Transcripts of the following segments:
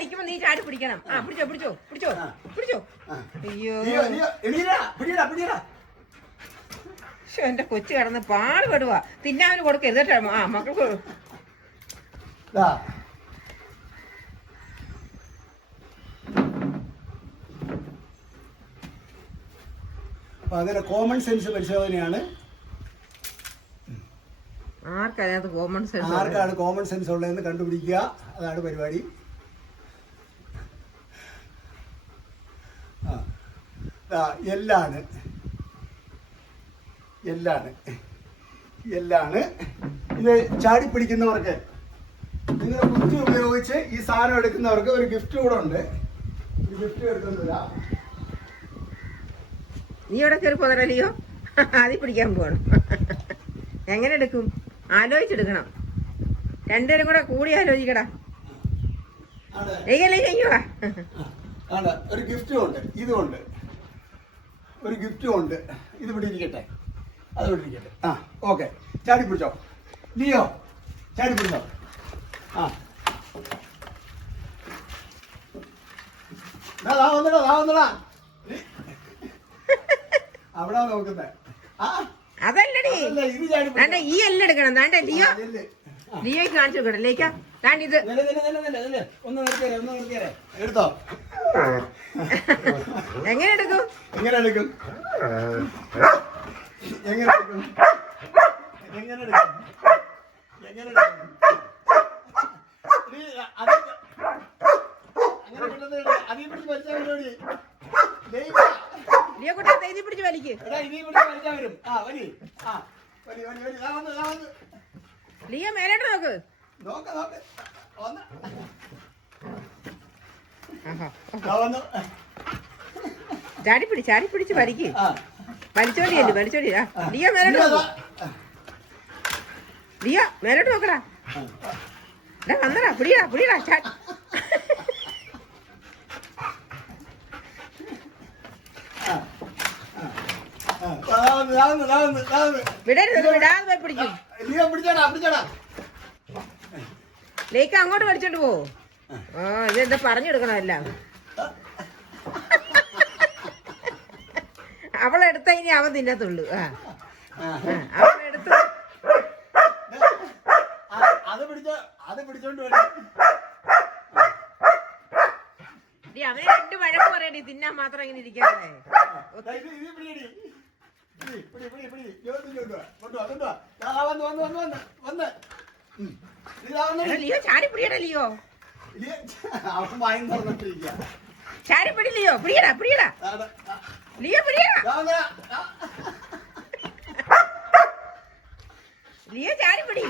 വലിക്കുമ്പോ നീ ചാടി പിടിക്കണം. ആ പിടിച്ചോ പിടിച്ചോ പിടിച്ചോ പിടിച്ചോ. അയ്യോ. പക്ഷെ എന്റെ കൊച്ചു കിടന്ന് പാടുപെടുവാ തിന്നാവിന് കൊടുക്കരുത് കേട്ടോ ആ മക്കൾക്ക് അങ്ങനെ കോമൺ സെൻസ് പരിശോധനയാണ്. ആർക്കതിനകത്ത് കോമൺ സെൻസ് ആർക്കാണ് കോമൺ സെൻസ് ഉള്ളതെന്ന് കണ്ടുപിടിക്കുക. അതാണ് പരിപാടി ആ ദാ എല്ലാണ്. എല്ലാണ്. എല്ലാണ്. ഇത് ചാടി പിടിക്കുന്നവർക്ക് നിങ്ങളുടെ ബുദ്ധി ഉപയോഗിച്ച് ഈ സാധനം എടുക്കുന്നവർക്ക് ഒരു ഗിഫ്റ്റ് കൂടെ ഉണ്ട്. ഒരു ഗിഫ്റ്റ് എടുക്കുന്നില്ല നീ ഇവിടെ കയറി പോതറല്ലയോ ആദ്യം പിടിക്കാൻ പോകണം എങ്ങനെ എടുക്കും? ആലോചിച്ചെടുക്കണം. രണ്ടുപേരും കൂടെ കൂടി ആലോചിക്കടാ. ഒരു ഗിഫ്റ്റും ഉണ്ട്. ഇതുമുണ്ട് ഒരു ഗിഫ്റ്റും ഉണ്ട്. ഇത് ഇവിടെ ഇരിക്കട്ടെ. അത് ഇവിടെ ഇരിക്കട്ടെ. ആ. ഓക്കെ. ചാടി പിടിച്ചോ. ലിയോ ചാടി പിടിച്ചോ. ആ. ദാ, വന്നടാ ദാ വന്നടാ. അവിടാ നോക്കുന്നേ. ആ. അതല്ലടി. വേണ്ട. ഈ എല്ലാം എടുക്കണം. വേണ്ട ലിയോ. ലിയോയ്ക്ക് കാണിച്ചു കൊടുക്കണം. ലേക്കാ വേണ്ട ഇത്. എടുത്തോ. എങ്ങനെ എടുക്കും? എങ്ങനെ എടുക്കും? എങ്ങനെ എടുക്കും? എങ്ങനെ എടുക്കും? എങ്ങനെ എടുക്കും? അത് പിടിച്ച് വലിച്ചാ പരിപാടി. ലിയോ കുട്ടി എഴുതി പിടിച്ച് വലിക്ക്. ലിയോ മേലോട്ട് നോക്ക്. നോക്ക നോക്ക. വന്ന് ആഹാ. ദാ വന്ന് ചാടി പിടി ചാടി പിടിച്ച് വലിക്ക്. വലിച്ചോടിയല്ലേ ആ. ലിയോ മേലോട്ട് നോക്ക്. മേലോട്ട് നോക്കടാ. എടാ വന്നടാ പിടിയടാ പിടിയടാ ചാ- ആ. ആ. ദാ വന്ന് ദാ വന്ന് ദാ വന്ന് ദാ വന്ന് വിടരുത് വിടാതെ പോയി പിടിക്കും. ലിയോ പിടിച്ചോടാ പിടിച്ചോടാ. ലേക്ക് അങ്ങോട്ട് പഠിച്ചോണ്ട് പോ. ആ ഇതെന്താ പറഞ്ഞെടുക്കണം എല്ലാം? അവളെടുത്ത ഇനി അവൻ തിന്നത്തുള്ളൂ ആ. അവളെടുത്ത് അത് പിടിച്ച അത് പിടിച്ചോണ്ട് അവന് രണ്ട് വഴക്ക് പറയടി തിന്നാൻ മാത്രം ഇങ്ങനെ ഇരിക്കാതെ. ലിയോ ചാടി പിടിയടാ ലിയോ. ഇല്ലേ? അവൻ വായും തുറന്നിട്ടിരിക്കുക. ചാടി പിടി ലിയോ പിടിയടാ പിടിയടാ. ദാ, ദാ, ദാ. ലിയോ ചാടി പിടി.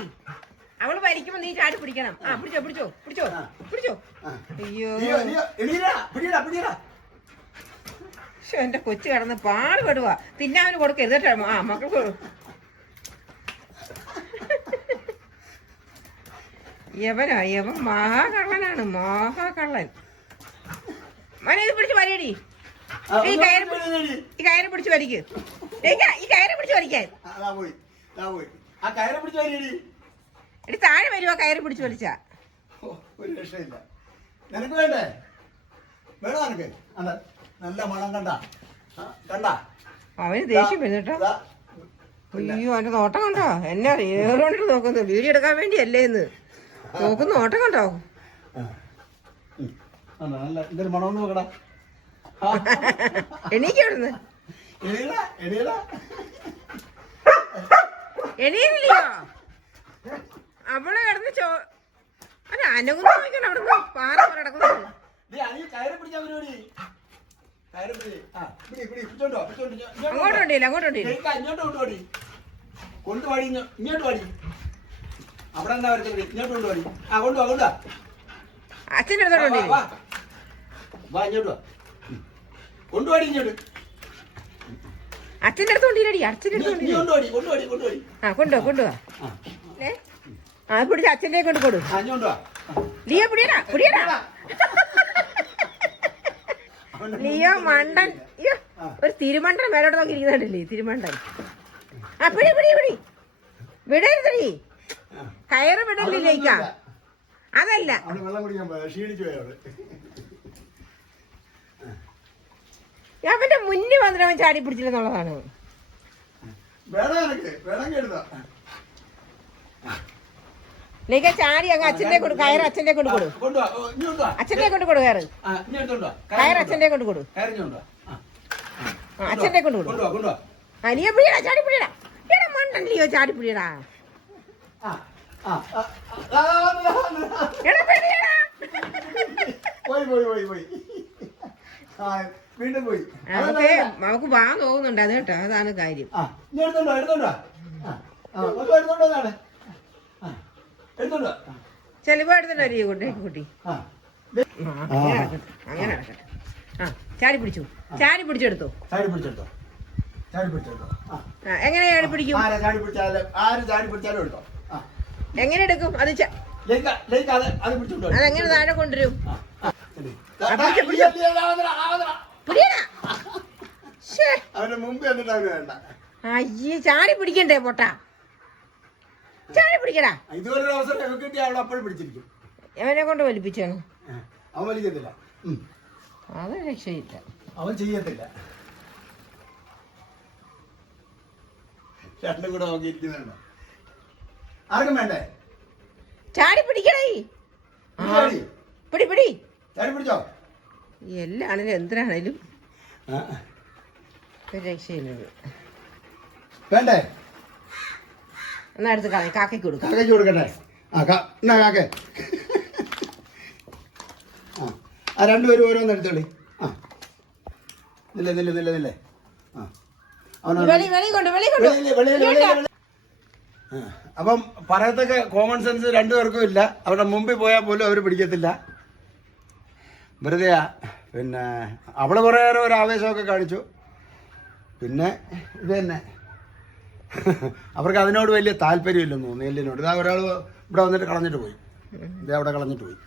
അവൾ വലിക്കുമ്പോ നീ ചാടി പിടിക്കണം. ആ പിടിച്ചോ പിടിച്ചോ പിടിച്ചോ പിടിച്ചോ. അയ്യോ. എന്റെ കൊച്ചു കിടന്ന് പാടുപെടുവാ. തിന്നാവിന് കൊടുക്കരുത് കേട്ടോ ആ മക്കൾക്ക് യവനാ യവൻ മഹാകള്ളനാണ് മഹാകള്ളൻ. മോനെ ഇത് പിടിച്ച് വലിയടി ഈ കയറി. ഈ കയറ് പിടിച്ച് വലിക്ക് ലേക്കാ, ഈ കയറ് പിടിച്ച് വലിക്കാൻ എടി താഴെ വരുവാ കയറ് പിടിച്ച് വലിച്ചാ? ഒരു രക്ഷയില്ല. നിനക്ക് വേണ്ടേ? വേണോ നിനക്ക്? നല്ല മണം കണ്ട. ആ, കണ്ട? അവന് ദേഷ്യം വരും കേട്ടോ ദാ. അയ്യോ അവന്റെ നോട്ടം കണ്ടോ? എന്നെ ഏറുകൊണ്ടിട്ട് നോക്കുന്നു. വീഡിയോ എടുക്കാൻ വേണ്ടിയല്ലേ ഇന്ന്? നോക്കുന്ന ഓട്ടം കണ്ടോ? ആ. ഉം. കണ്ടോ, നല്ല ഇതൊരു മണം നോക്കടാ. എണീക്ക് ഇവിടുന്ന്. എണീടാ എണീടാ. എണീരില്ലയോ അവൾ കിടന്ന് ചോ അല്ല അനകുന്ന നോക്കണം അവിടുന്ന് പാറ പോലെ കിടക്കുന്നത് നീ അനി കയറി പിടിച്ചാ പരിപാടി. കയറി പിടി. ആ പിടി പിടി പിടിച്ചോണ്ടോ പിടിച്ചോണ്ട് ഇങ്ങോ- ഇങ്ങോട്ട് അങ്ങോട്ട് കൊണ്ടുവാ. ഉണ്ടില്ല അങ്ങോട്ട് ഉണ്ടില്ല ശരിക്കാ, ഇങ്ങോട്ട് കൊണ്ടുപോടി കൊണ്ടുപാടി ഇങ്ങോട്ട് പാടി അവിടെ എന്താ വരുന്നത്? ഇങ്ങോട്ട് കൊണ്ടുപോടി ആ കൊണ്ടുവാ കൊണ്ടുവാ. അച്ഛന്റെ അടുത്തോട്ട് വാ, വാ. വാ ഇങ്ങോട്ട് വാ. ഉം. കൊണ്ടുപോടി ഇങ്ങോട്ട്. അച്ഛന്റെ അടുത്ത് കൊണ്ടില്ലടി അച്ഛന്റെ നീ അടുത്ത് നീ കൊണ്ടില്ല കൊണ്ടുപോടി കൊണ്ടുപോടി കൊണ്ടുപോടി ആ കൊണ്ടുവാ കൊണ്ടുവാ. ആ. പിടിച്ച് അച്ഛന്റെ കൊണ്ട് കൊടു. ലിയോ പിടിയടാ പിടിയടാ. ലിയോ മണ്ടൻ. അയ്യോ ഒരു തിരുമണ്ടൻ മേലോട്ട് നോക്കി ഇരിക്കുന്നുണ്ടല്ലേ തിരുമണ്ടൻ. ആ പിടി പിടി പിടി. വിടരുതടി. കയറ് വിടലില്ലേക്കാ അതല്ല. അവന്റെ മുന്നിൽ വന്നിട്ട് അവൻ ചാടി പിടിച്ചില്ലെന്നുള്ളതാണ്. ചാടി അങ്ങ് അച്ഛന്റെ കൊണ്ട് കയറ് അച്ഛന്റെ കൊണ്ട് കൊടു. അച്ഛന്റെ കൊണ്ട് കൊടു കയറ്. കയറ് അച്ഛന്റെ കൊണ്ട് കൊടു. അച്ഛന്റെ കൊണ്ട് കൊടു. അനിയ പിടിയടാ ചാടി പിടിയടാ. എടാ മണ്ടല്ലയോ ചാടി പിടിയടാ. പോയി പോയി പോയി പോയി. വീണ്ടും പോയി. നമുക്ക് നമുക്ക് വാ തോന്നുന്നുണ്ട്. അത് കേട്ടോ അതാണ് കാര്യം. എടുത്തോണ്ടോ എടുത്തോണ്ടോ? എടുത്തോണ്ടോ എന്നാണ്? എടുത്തോണ്ടോ? ചെലവ് കുട്ടി കുട്ടി. അങ്ങനെ ആ ചാടി പിടിച്ചു. ചാടി പിടിച്ചെടുത്തോ. ചാടി പിടിച്ചെടുത്തോ. ചാടി പിടിച്ചെടുത്തോ. എങ്ങനെ ചാടി പിടിക്കും? ആരെ ചാടി പിടിച്ചാലും ആര് ചാടി പിടിച്ചാലും എടുത്തോ. ആ. എങ്ങനെ എടുക്കും? അത് അതെങ്ങനെ താഴെ കൊണ്ടുവരും? അയ്യേ ചാടി പിടിക്കണ്ടേ പൊട്ട? ചാടി പിടിക്കടാ. ഇതുവരെ അവസരം കിട്ടിയ അവൾ അപ്പോഴും പിടിച്ചിരിക്കും. എവനെ കൊണ്ട് വലിപ്പിച്ചാണ്? അവൻ വലിക്കത്തില്ല. അത് രക്ഷയില്ല. അവൻ ചെയ്യത്തില്ല. രണ്ടും കൂടെ നോക്കിയിരിക്കുന്നുണ്ട് ആർക്കും വേണ്ടേ? ചാടി പിടിക്കണേ പിടി പിടി ചാടി പിടിച്ചോ? എല്ലാണേലും എന്തിനാണേലും രക്ഷയില്ലത്. വേണ്ടേ? എന്നാ എടുത്ത് കളയും കാക്കയ്ക്ക് കൊടുക്കാം. കാക്കയ്ക്ക് കൊടുക്കട്ടെ. ആ കാ എന്നാ കാക്കേ? ആ ആ രണ്ടുപേരും ഓരോന്ന് എടുത്തോളി ആ. നില്ല നില്ല നില്ല നില്ലേ. ആ. അവനോ വെളി വെളി കൊണ്ട് വെളി കൊണ്ട്. വെളി വെളി. ആ, അപ്പം പറയത്തൊക്കെ കോമൺ സെൻസ് രണ്ടുപേർക്കും ഇല്ല. അവരുടെ മുമ്പിൽ പോയാൽ പോലും അവർ പിടിക്കത്തില്ല. വെറുതെയാ. പിന്നെ അവൾ കുറേ നേരം ഒരു ആവേശമൊക്കെ കാണിച്ചു. പിന്നെ ഇത് തന്നെ അവർക്ക് അതിനോട് വലിയ താല്പര്യമില്ലെന്ന് തോന്നുന്നു. എല്ലിനോട്. ഇതാ ഒരാൾ ഇവിടെ വന്നിട്ട് കളഞ്ഞിട്ട് പോയി. ഇത് അവിടെ കളഞ്ഞിട്ട് പോയി.